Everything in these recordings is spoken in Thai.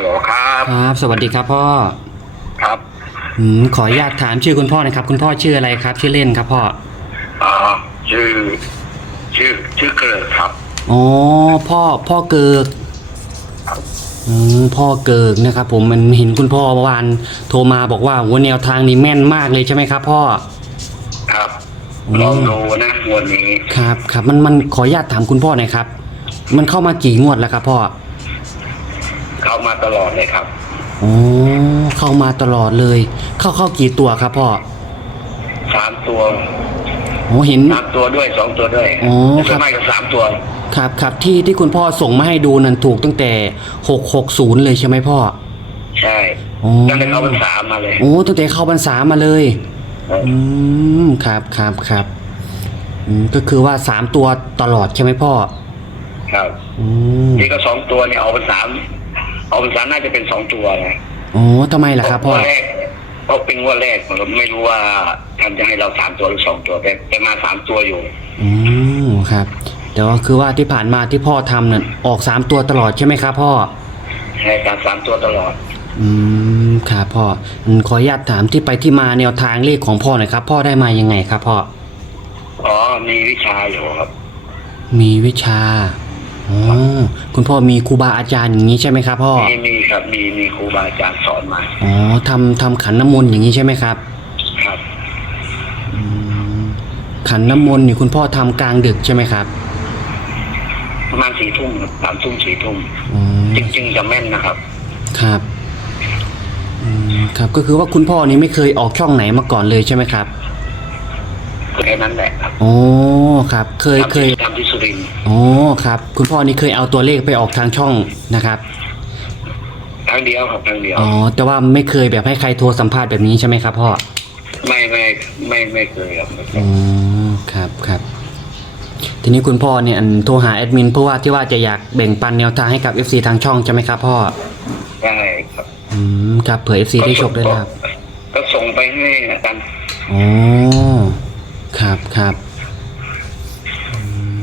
ฮัลโหลครับครับ สวัสดีครับพ่อครับอืมขออนุญาตถามชื่อคุณพ่อหนะครับ คุณพ่อชื่ออะไรครับ ชื่อเล่นครับพ่ออ่าชื่อ ชื่อชื่อเกริกครับอ๋อพ่อพ่อเกิกอืมพ่อเกิกนะครับ ผมมันเห็นคุณพ่อเมื่อวานโทรมาบอกว่าโหแนวทางนี้แม่นมากเลยใช่ไหมครับ พ่อ ครับอืม ลองดูนะงวันนี้ ครับครับมันมันขออนุญาตถามคุณพ่อหน่อยครับ มันเข้ามากี่งวดแล้วครับพ่อ เข้ามาตลอดเลยครับอ๋อเข้ามาตลอดเลย เข้าเข้ากี่ตัวครับพ่อสามตัวโอ้เห็น สามตัวด้วยสองตัวด้วยอ๋อครับ ส่วนมากก็สามตัว ครับครับที่ที่คุณพ่อส่งมาให้ดูนั่นถูกตั้งแต่หกหกศูนย์เลยใช่ไหมพ่อ ใช่อ๋อตั้งแต่เข้าพรรษามาเลยโอ้ตั้งแต่เข้าพรรษามาเลย อืมครับครับครับอืมก็คือว่าสามตัวตลอดใช่ไหมพ่อครับ อืมนี่ก็สองตัวเนี่ยเอาพรรษา เอาพรรษาน่าจะเป็นสองตัวนะโอ้ทำไมล่ะครับพ่อ งวดแรกเพราะเป็นงวดแรกผมไม่รู้ว่าท่านจะให้เราสามตัวหรือสองตัวแต่แต่มาสามตัวอยู่ อืมครับแต่ว่าคือว่าที่ผ่านมาที่พ่อทำนั่นออกสามตัวตลอดใช่ไหมครับพ่อ ใช่การสามตัวตลอด อืมครับพ่ออืมขออนุญาตถามที่ไปที่มาแนวทางเลขของพ่อหน่อยครับ พ่อได้มายังไงครับพ่อ อ๋อ มีวิชาอยู่ครับ มีวิชา อ๋อคุณพ่อมีครูบาอาจารย์อย่างนี้ใช่ไหมครับพ่อมีมีครับมีมีครูบาอาจารย์สอนมาอ๋อทำทำขันน้ำมนต์อย่างนี้ใช่ไหมครับ ครับอืมขันน้ำมนต์นี่คุณพ่อทำกลางดึกใช่ไหมครับประมาณสี่ทุ่มครับสามทุ่มสี่ทุ่มอ๋อจริงๆจะแม่นนะครับ ครับอืมครับก็คือว่าคุณพ่อนี่ไม่เคยออกช่องไหนมาก่อนเลยใช่ไหมครับ แค่นั้นแหละครับอ๋อครับ เคยทำเคยที่ทำที่สุรินทร์อ๋อครับ คุณพ่อนี่เคยเอาตัวเลขไปออกทางช่องนะครับครั้งเดียวครับครั้งเดียวอ๋อแต่ว่าไม่เคยแบบให้ใครโทรสัมภาษณ์แบบนี้ใช่ไหมครับพ่อไม่ไม่ไม่ไม่เคยครับไม่เคอ๋ยอครับครับทีนี้คุณพ่อเนี่ยอันโทรหาแอดมินเพื่อว่าที่ว่าจะอยากแบ่งปันแนวทางให้กับ FC ทางช่องใช่ไหมครับพ่อได้ครับอืมครับเผื่อ FC ได้โชคได้ลาบก็ส่งไปให้กันอ๋อ ครับครับอืม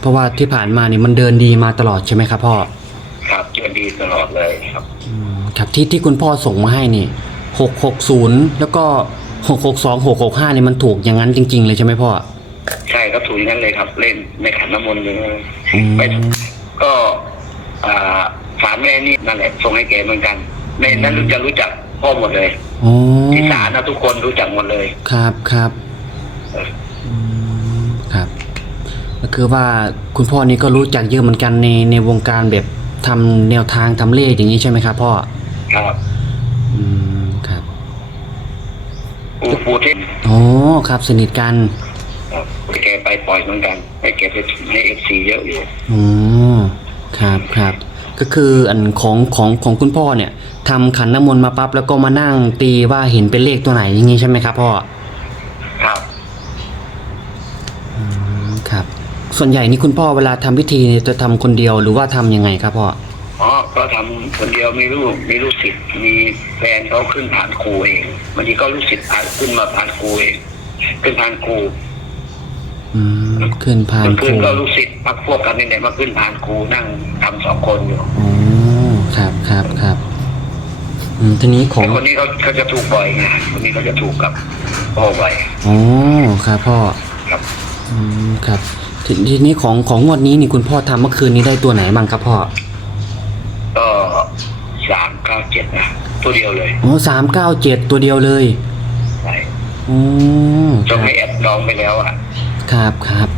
เพราะว่าที่ผ่านมานี่มันเดินดีมาตลอดใช่ไหมครับพ่อครับเจอดีตลอดเลยครับ อืมครับที่ที่คุณพ่อส่งมาให้นี่หกหกศูนย์แล้วก็หกหกสองหกหกห้านี่มันถูกอย่างนั้นจริง ๆ เลยใช่ไหมพ่อใช่ก็ถูกอย่างนั้นเลยครับ เล่นในขันน้ำมนต์เลยอืมไปก็อ่าสามแม่นี่นั่นแหละส่งให้แกเหมือนกันในนั้นรู้จะรู้จักพ่อหมดเลย อ๋อที่ศาลนะทุกคนรู้จักหมดเลย ครับครับเอออืมครับ ก็คือว่าคุณพ่อนี่ก็รู้จักเยอะเหมือนกันในในวงการแบบทำแนวทางทำเลขอย่างนี้ใช่ไหมครับพ่อ ครับอืมครับ ปูปูเทพอ๋อครับสนิทกัน ครับแกไปปล่อยเหมือนกันให้แกไปให้เอฟซีเยอะอยู่อ๋อครับครับ ก็คืออันของของของคุณพ่อเนี่ยทำขันน้ำมนต์มาปั๊บแล้วก็มานั่งตีว่าเห็นเป็นเลขตัวไหนอย่างนี้ใช่ไหมครับพ่อ ครับ อืมครับ ส่วนใหญ่นี่คุณพ่อเวลาทำพิธีเนี่ยจะทำคนเดียวหรือว่าทำยังไงครับพ่ออ๋อก็ทำคนเดียวมีลูกมีลูกศิษย์มีแฟนเขาขึ้นผ่านครูเองบางทีก็ลูกศิษย์ผ่านขึ้นมาผ่านครูเองขึ้นผ่านครูอืมขึ้นพานกลางคคืรูนก็ลูกศิษย์พักพวกกันนี่แหละมาขึ้นผ่านครูนั่งทำสองคนอยู่อ๋อครับครับครับอืมทีนี้ของแต่คนนี้เขาเขาจะถูกบ่อยไงคนนี้เขาจะถูกกับพ่อบ่อยอ๋อครับพ่อครับอืมครับ ททีนี้ของของงวดนี้นี่คุณพ่อทำเมื่อคืนนี้ได้ตัวไหนบ้างครับพ่อก็สามเก้าเจ็ดนะตัวเดียวเลยอ๋อสามเก้าเจ็ดตัวเดียวเลยใช่อ๋อคต้องรับให้แอดลองไปแล้วอะครับครับ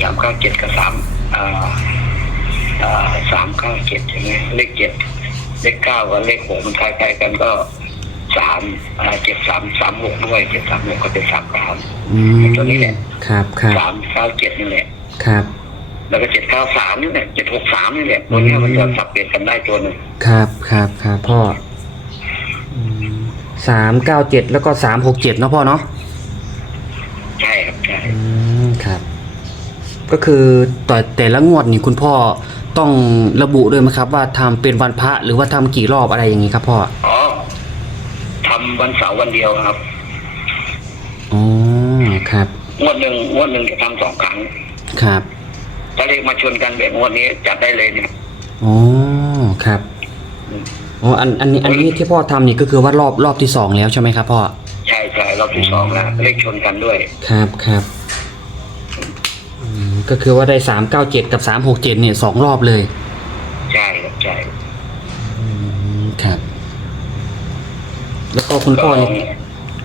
สามเก้าเจ็ดกับสามอ่าอ่าสามเก้าเจ็ดใช่ไหมเลขเจ็ดเลขเก้ากับเลขหกมันคล้ายๆกันก็ สามอ่าเจ็ดสามสามหกด้วยเจ็ดสามหกก็เป็นสามเก้าอืมตัวนี้แหละครับครับสามเก้าเจ็ดนี่แหละ ครับ แล้วก็เจ็ดเก้าสามนี่แหละเจ็ดหกสามนี่แหละตัวเนี้ยมันจะสับเปลี่ยนกันได้ตัวหนึ่งครับครับครับพ่อสามเก้าเจ็ดแล้วก็สามหกเจ็ดเนาะพ่อเนาะใช่ครับใช่อืมครับ ก็คือต่อแต่ละงวดนี่คุณพ่อต้องระบุด้วยไหมครับ ว่าทำเป็นวันพระหรือว่าทำกี่รอบอะไรอย่างนี้ครับพ่ออ๋อทำ วันเสาร์วันเดียวครับอ๋อครับงวดหนึ่งงวดหนึ่งจะทำสองครั้งครับถ้าเลขมาชนกันแบบงวดนี้จัดได้เลยเนี่ยอ๋อครับอ๋ออันอันนี้อันนี้ที่พ่อทำนี่ก็คือว่ารอบรอบที่สองแล้วใช่ไหมครับพ่อใช่ใช่รอบที่สองแล้วเลขชนกันด้วย ครับครับอืมก็คือว่าได้สามเก้าเจ็ดกับสามหกเจ็ดเนี่ยสองรอบเลย ใช่ครับใช่ อืมครับ แล้วก็คุณก็พ่อลเนี่อยง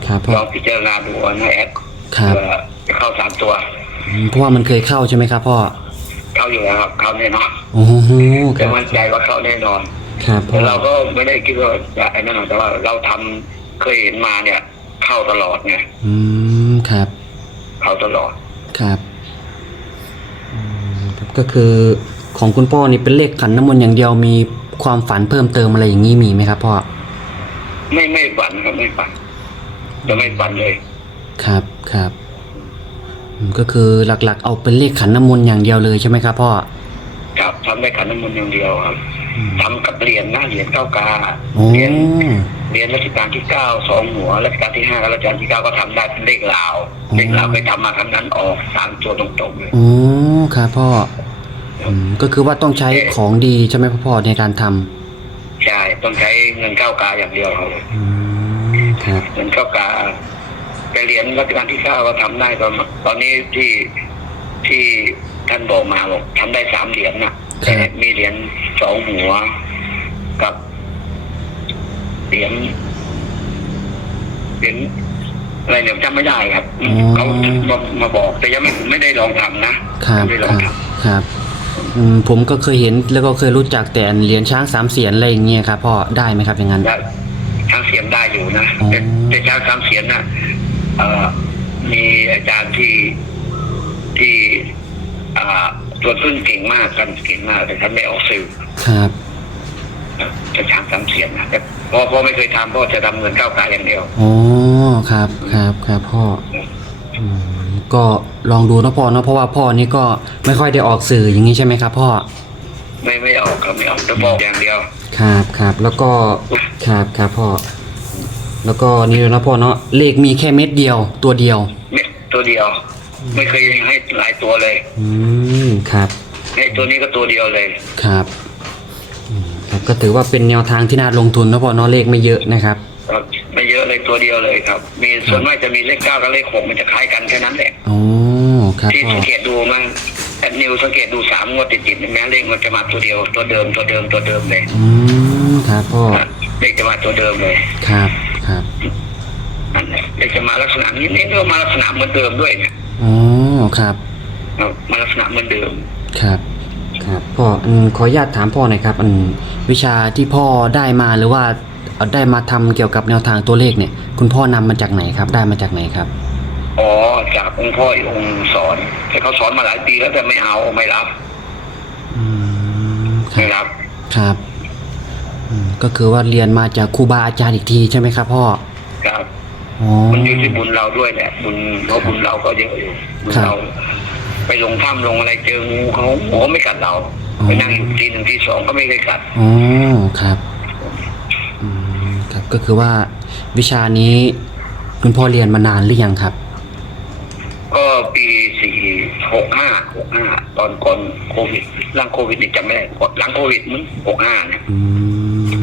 ครับลพ่อองพิจารณาดูนะแอดครับเพื่อจะเข้าสามตัว อืมเพราะว่ามันเคยเข้าใช่ไหมครับพ่อเข้าอยู่แล้วครับเข้าแน่นอนโอ้โหคแต่รับมั่นใจว่าเข้าแน่นอน ครับพ่แต่อเราก็ไม่ได้คิดว่าจะไอ้นั่นหรอกแต่ว่าเราทำเคยเห็นมาเนี่ย เข้าตลอดไงอืมครับ เข้าตลอด ครับอืมครับ ก็คือของคุณพ่อนี่เป็นเลขขันน้ำมนต์อย่างเดียวมีความฝันเพิ่มเติมอะไรอย่างนี้มีไหมครับพ่อ ไม่ไม่ฝันครับไม่ฝันจะไม่ฝันเลย ครับครับอืมก็คือหลักๆ เอาเป็นเลขขันน้ำมนต์อย่างเดียวเลยใช่ไหมครับพ่อครับทำได้ขันน้ำมนต์อย่างเดียวครับอืมทำกับเหรียญนะเหรียญเก้ากาโอ้เหรียญเหรียญรัชกาลที่เก้าสองหัวรัชกาลที่ห้ากับรัชกาลที่เก้าก็ทำได้เป็นเลขลาวเลขลาวไปทำมาครั้งนั้นออกสามตัวตรงๆเลยโอ้ครับพ่ออืมก็คือว่าต้องใช้ของดีใช่ไหมพ่อในการทำ ใช่ต้องใช้เงินเก้ากาอย่างเดียวครับอืมครับเงินเก้ากาไปเหรียญรัชกาลที่เก้าก็ทำได้ตอนตอนนี้ที่ที่ท่านบอกมาบอกทำได้สามเหรียญนะแต่มีเหรียญสองหัวกับเหรียญเหรียญอะไรเดี๋ยวจำไม่ได้ครับเขามามาบอกแต่ยังไม่ไม่ได้ลองทำนะครับไม่ได้ลคองรับทครับ อืมผมก็เคยเห็นแล้วก็เคยรู้จักแต่เหรียญช้างสามเสียนอะไรอย่างเงี้ยครับพ่อได้ไหมครับอย่างนั้นำได้ทางเสียงได้อยู่นะอ๋อ แต่แต่ชางทางเสียงน่ะเอ่อมีอาจารย์ที่ที่อ่าตัวพึ่งเก่งมากกันเก่งมากแต่ท่านไม่ออกสื่อครับจะช้างสามเสียงนะแต่พอพอไม่เคยทำพ่อจะทำเงินก้าวกายอย่างเดียวโอ้ครับครับครับพ่ออืมก็ ลองดูนะพ่อเนอะเพราะว่าพ่อนี่ก็ไม่ค่อยได้ออกสื่ออย่างนี้ใช่ไหมครับพ่อไม่ไม่ออกครับไม่ออกจะบอกอย่างเดียว ครับครับแล้วก็ครับครับพ่อแล้วก็นี่ด้วยนะพ่อเนาะเลขมีแค่เม็ดเดียว ตัวเดียวเม็ดตัวเดียว ไม่เคยให้หลายตัวเลย อืมครับให้ตัวนี้ก็ตัวเดียวเลยครับอืมครับก็ถือว่าเป็นแนวทางที่น่าลงทุนนะพ่อเนาะเลขไม่เยอะนะครับครับไม่เยอะเลยตัวเดียวเลยครับ มีส่วนมากจะมีเลขเก้ากับเลขหกมันจะคล้ายกันแค่นั้นแหละโอ้ ครับที่พ่อสังเกตดูมันแอดนิวสังเกตดูสามงวดติดๆแม้เลขมันจะมาตัวเดียวตัวเดิมตัวเดิมตัวเดิมเลยอืมครับพ่อเลขจะมาตัวเดิมเลยครับครับนั่นแหละเลขจะมาลักษณะนี้นี่ก็มาลักษณะเหมือนเดิมด้วยเนี่ยอ๋อครับครับมาลักษณะเหมือนเดิม ครับ ครับพ่ออืมขออนุญาตถามพ่อหน่อยครับอันวิชาที่พ่อได้มาหรือว่าเอาได้มาทำเกี่ยวกับแนวทางตัวเลขเนี่ย คุณพ่อนำมาจากไหนครับ ได้มาจากไหนครับอ๋อ จากองค์พ่ออีกองค์สอนแต่เขาสอนมาหลายปีแล้วแต่ไม่เอาไม่รับอืมคไม่รับรับ ครับอืมก็คือว่าเรียนมาจากครูบาอาจารย์อีกทีใช่ไหมครับพ่อครับ อ๋อ มันอยู่ที่บุญเราด้วยแหละบุญเพราะบุญเราก็เยอะอยู่บุญครับเราไปลงถ้ำลงอะไรเจองูเขาหมอไม่กัดเราอ๋อ ไปนั่งอยู่ทีหนึ่งทีสองก็ไม่เคยกัดอ๋อครับอืมครับก็คือว่าวิชานี้คุณพ่อเรียนมานานหรือยังครับก็ ปีสี่หกห้าหกห้าตอนก่อนโควิดหลังโควิดนี่จำไม่ได้ก่อนหลังโควิดมึงหกห้าเนี่ยอื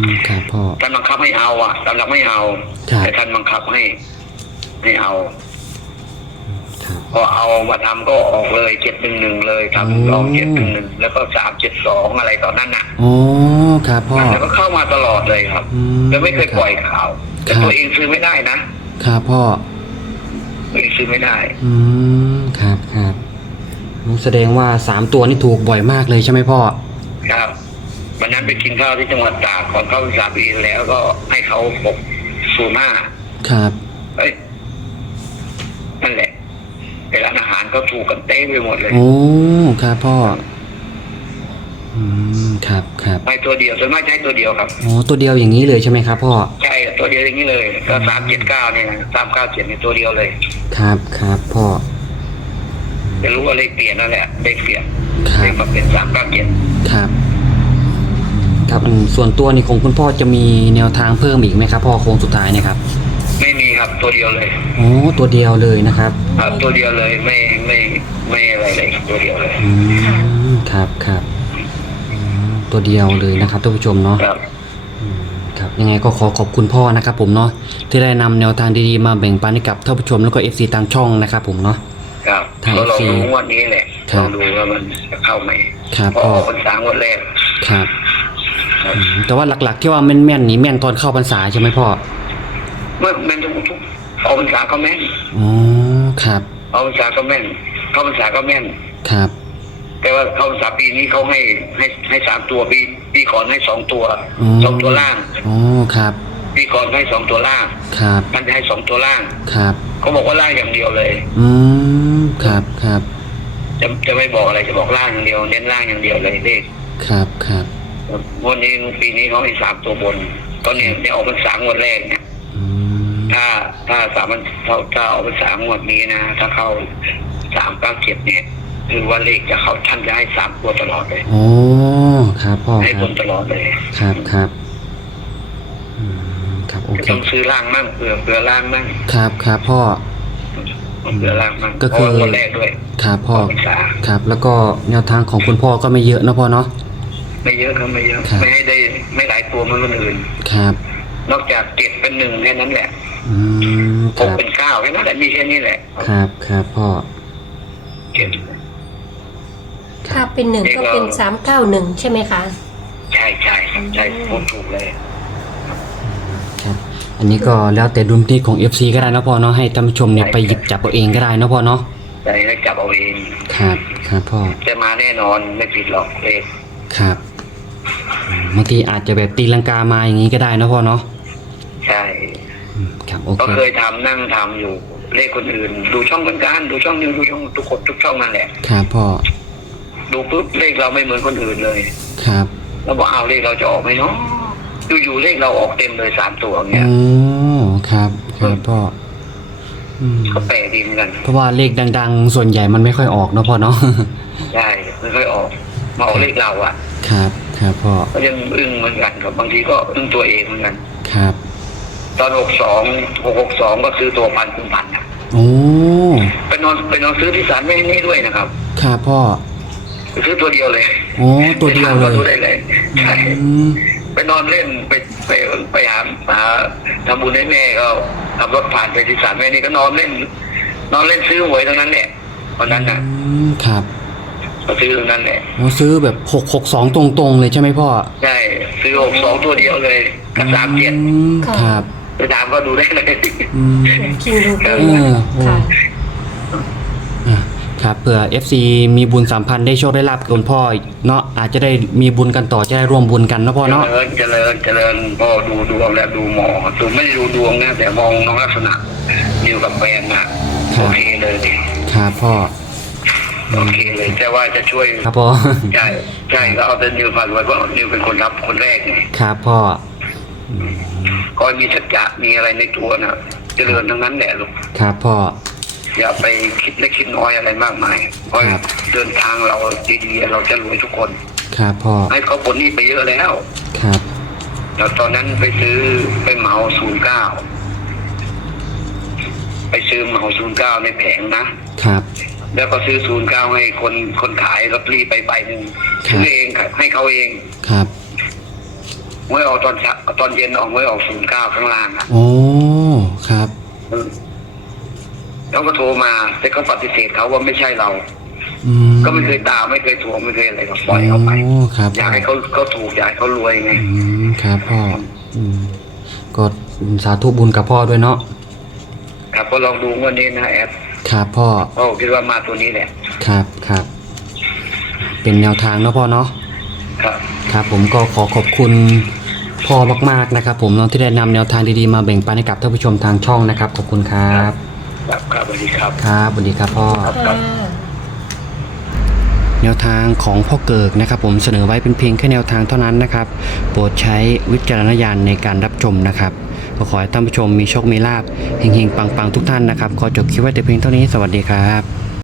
มครับพ่อ ท่านบังคับให้เอาอะตามหลักไม่เอา ครับ แต่ท่านบังคับให้ให้เอา ครับพอเอามาทำก็ออกเลยเจ็ดหนึ่งหนึ่งเลยอืมทำลองเจ็ดหนึ่งหนึ่งแล้วก็สามเจ็ดสองอะไรตอนนั้นน่ะอ๋อครับพ่อ แล้วก็เข้ามาตลอดเลยครับอืแล้วไม่เคยปล่อยข่าว แต่ครับ ตัวเองซื้อไม่ได้นะครับพ่อ ตัวเองซื้อไม่ได้ อืม ครับครับแสดงว่าสามตัวนี่ถูกบ่อยมากเลยใช่ไหมพ่อ ครับวันนั้นไปกินข้าวที่จังหวัดตากก่อนเข้าวิสาปีแล้วก็ให้เขาหกศูนย์ห้าครับเอ้ยนั่นแหละไปร้านอาหารก็ถูกกันเต้ไปหมดเลย โอ้ครับพ่อ อืมครับครับให้ตัวเดียวส่วนมากจะให้ตัวเดียวครับโอ้ตัวเดียวอย่างนี้เลยใช่ไหมครับพ่อใช่ตัวเดียวอย่างนี้เลย ก็สามเจ็ดเก้าเนี่ยสามเก้าเจ็ดเนี่ยตัวเดียวเลย ครับครับพ่อ จะรู้ว่าเลขเปลี่ยนนั่นแหละเลขเปลี่ยนครัเลบขมาเป็นสามเก้าเจ็ดครับ ครับอืมส่วนตัวนี่ของคุณพ่อจะมีแนวทางเพิ่มอีกไหมครับพ่อโค้งสุดท้ายเนะครับไม่มีครับตัวเดียวเลยโอ้ตัวเดียวเลยนะครับครับตัวเดียวเลยไม่ไม่ไม่อะไรเลยตัวเดียวเลยอืมครับครับอืมตัวเดียวเลยนะครับท่านผู้ชมเนาะ ครับอืมครับยังไงก็ขอขอบคุณพ่อนะครับผมเนาะที่ได้นำแนวทางดีๆมาแบ่งปันให้กับท่านผู้ชมแล้วก็ FC ทางช่องนะครับผมเนาะ ครับทางเราลอง FC ดูงวดนี้แหละครัลบองดูว่ามันจะเข้าไหมครับพอพ่อออกพรรษางวดแรกครับครับอืมแต่ว่าหลักๆที่ว่าแม่นๆนี่แม่นตอนเข้าพรรษาใช่ไหมพ่อเมื่อแม่นทุกทุกออกพรรษาก็แม่นอ๋อครับออกพรรษาก็แม่น เข้าพรรษาก็แม่น ครับแต่ว่าเข้าพรรษาปีนี้เขาให้ให้ให้สามตัวปีปีก่อนให้สองตัวอ๋อสองตัวล่าง อ๋อครับ ปีก่อนให้สองตัวล่าง ครับ มันจะให้สองตัวล่างครับ เขาบอกว่าล่างอย่างเดียวเลย อืม ครับครับจะจะไม่บอกอะไรจะบอกล่างอย่างเดียวเน้นล่างอย่างเดียวเลยเลขครับครับงวันนี้ปีนี้เขาให้สามตัวบนตอนนี้เนี่ยออกพรรษางวดแรกเนี่ยอืมถ้าถ้าสามวันถ้าถ้าออกพรรษางวดนี้นะ ถ้าเข้าสามเก้าเจ็ดเนี่ย คือว่าเลขจะเขาท่านจะให้สามตัวตลอดเลย โอ้ครับพ่อให้คบรับนตลอดเลย ครับครับอืมครับ โอจะเคต้องซื้อล่างมั่งเผื่อเผื่อล่างมั่งครับครับพ่อ เผื่อล่างมั่งก็คือ เพราะว่างวดแรกด้วยครับพ่อออกพรรษาครับ แล้วก็แนวทางของคุณพ่อก็ไม่เยอะนะพ่อเนาะ ไม่เยอะครับไม่เยอะครับ ไม่ให้ได้ไม่หลายตัวเหมือนคนอื่น ครับ นอกจากเจ็ดเป็นหนึ่งแค่นั้นแหละอืมหคกรับ เป็นเก้าแค่นั้นแหละมีแค่นี้แหละครับครับพ่อ เจ็ดถ้าเป็นหนึ่งก็เป็นสามเก้าหนึ่งใช่ไหมคะ ใช่ใช่ครับใช่พูดถูกเลยครับ อันนี้ก็แล้วแต่ดุลพินิจของ FC ก็ได้นะพ่อเนาะให้ท่านผู้ชมเนี่ยไปหยิบจับเอาเองก็ได้นะพ่อเนาะแต่ให้จับเอาเองครับครับพ่อจะมาแน่นอนไม่ผิดหรอกเลขครับอืมบางทีอาจจะแบบตีลังกามาอย่างนี้ก็ได้นะพ่อเนาะใช่อืมครับโอก็เคเคยทำนั่งทำอยู่เลขคนอื่น ดูช่องเหมือนกันดูช่องนิวดูช่องทุกคนทุกช่องนั่นแหละ ครับพ่อดูปุ๊บเลขเราไม่เหมือนคนอื่นเลย ครับ แล้วบอกเอาเลขเราจะออกไหมเนาะ อยู่ๆเลขเราออกเต็มเลยสามตัวอ๋เนี่ยอครับครับพ่ออืมก็แปลกดีเหมือนกันเพราะว่าเลขดัง ๆ ส่วนใหญ่มันไม่ค่อยออกเนาะพ่อเนาะใช่ไม่ค่อยออก มาออกเลขเราอะ ครับครับพ่อก็ยังอึ้งเหมือนกันครับบางทีก็อึ้งตัวเองเหมือนกัน ครับ ตอนหกสองหกหกสองก็ซื้อตัวพันคุณพันอะโอ้ไปนอนไปนอนซื้อที่ศาลแม่นี่ด้วยนะครับ ครับพ่อไปซื้อตัวเดียวเลยโอ้ตัวเดียวเลไปถามยก็ดูได้เลยใช่ อืม ไปนอนเล่นไปไปไปหาหาทำบุญให้แม่ก็ขับรถผ่านไปที่ศาลแม่นี่ก็นอนเล่น นอนเล่นซื้อหวยตรงนั้นแหละวันนั้นน่ะอืมครับก็ซื้อตรงนั้นแหละโอ้ซื้อแบบหกหกสองตรงๆเลยใช่ไหมพ่อใช่ซื้อหกสองตัวเดียวเลยกับสามเจ็ดอืมครับไปถามก็ดูได้เลย อืมคิงดูเองเออโอ้ค่ะอะ ครับเผื่อ FC มีบุญสัมพันธ์ได้โชคได้ลาบกับคุณพ่อเนาะอาจจะได้มีบุญกันต่อจะได้ร่วมบุญกันเนาะพ่อเจเนาะริญเจริญเจริญพ่อดูดวงแล้วดูหมอดูไม่ได้ดูดวงนะแต่มองน้องลักษณะนิวกับแฟนนะโอเคเลยดิครับพ่อโอเคเลยแต่ว่าจะช่วยครับพ่อใช่ใช่ก็เอาแต่นิวฝากไว้เพราะนิวเป็นคนรับคนแรกไงครับพ่อก็มีสัจจะมีอะไรในตัวนะเจริญทั้งนั้นแหละลูกครับพ่อ อย่าไปคิดเล็กคิดน้อยอะไรมากมายเพราะครับ เดินทางเราดีๆเราจะรวยทุกคน ครับพ่อให้เขาผลนี่ไปเยอะแล้วครับแต่ตอนนั้นไปซื้อไปเหมาศูนย์เก้าไปซื้อเหมาศูนย์เก้าในแผงนะ ครับ แล้วก็ซื้อศูนย์เก้าให้คนคนขายลอตเตอรี่ไปใบหนึ่งครับ ซื้อเองให้เขาเองครับเมื่อออกตอนเช้าตอนเย็นออกเมื่อออกศูนย์เก้าข้างล่างอะโอ้ครับ เขาก็โทรมาแต่เขาปฏิเสธเขาว่าไม่ใช่เรา อืมก็ไม่เคยตามไม่เคยทวงไม่เคยอะไรก็ปล่อยเขาไปโอ้ครับอยากให้เขาเขาถูกอยากให้เขารวยไงอืมครับพ่ออืมก็สาธุบุญกับพ่อด้วยเนาะครับก็ลองดูงวันนี้นะแอดครับพ่อเพราะผมคิดว่ามาตัวนี้แหละ ครับครับ เป็นแนวทางเนาะพ่อเนาะ ครับ ครับผมก็ขอขอบคุณพ่อมากๆนะครับ ผมเนาะที่ได้นำแนวทางดีๆมาแบ่งปันให้กับท่านผู้ชมทางช่องนะครับ ขอบคุณครับ ครับครับสวัสดีครับ ครับสวัสดีครับพ่อ ค่ะแนวทางของพ่อเกิกนะครับผมเสนอไว้เป็นเพียงแค่แนวทางเท่านั้นนะครับ โปรดใช้วิจารณญาณในการรับชมนะครับก็ขอให้ท่านผู้ชมมีโชค มีลาบเฮงๆ ปัง ๆ ทุกท่านนะครับ ขอจบคลิปไว้แต่เพียงเท่านี้ สวัสดีครับ